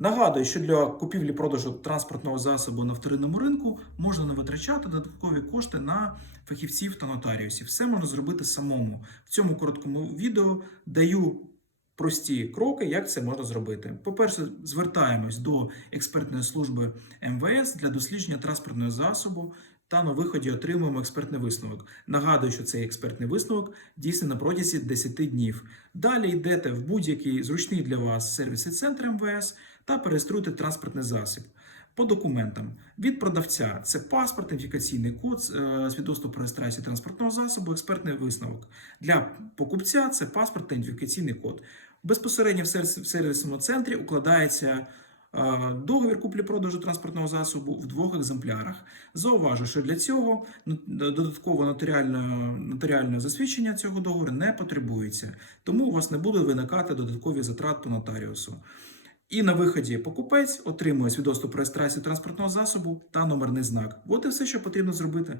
Нагадую, що для купівлі-продажу транспортного засобу на вторинному ринку можна не витрачати додаткові кошти на фахівців та нотаріусів. Все можна зробити самому. В цьому короткому відео даю прості кроки, як це можна зробити. По-перше, звертаємось до експертної служби МВС для дослідження транспортного засобу. Та на виході отримуємо експертний висновок. Нагадую, що цей експертний висновок дійсний на протязі 10 днів. Далі йдете в будь-який зручний для вас сервісний центр МВС та перереєструйте транспортний засіб. По документам від продавця це паспорт, ідентифікаційний код, е, свідоцтво про реєстрацію транспортного засобу, експертний висновок. Для покупця це паспорт та ідентифікаційний код. Безпосередньо в сервісному центрі укладається договір куплі-продажу транспортного засобу в двох екземплярах. Зауважу, що для цього додатково нотаріальне, нотаріальне засвідчення цього договору не потребується, тому у вас не буде виникати додаткові затрат по нотаріусу. І на виході покупець отримує свідоцтво про реєстрацію транспортного засобу та номерний знак. От і все, що потрібно зробити.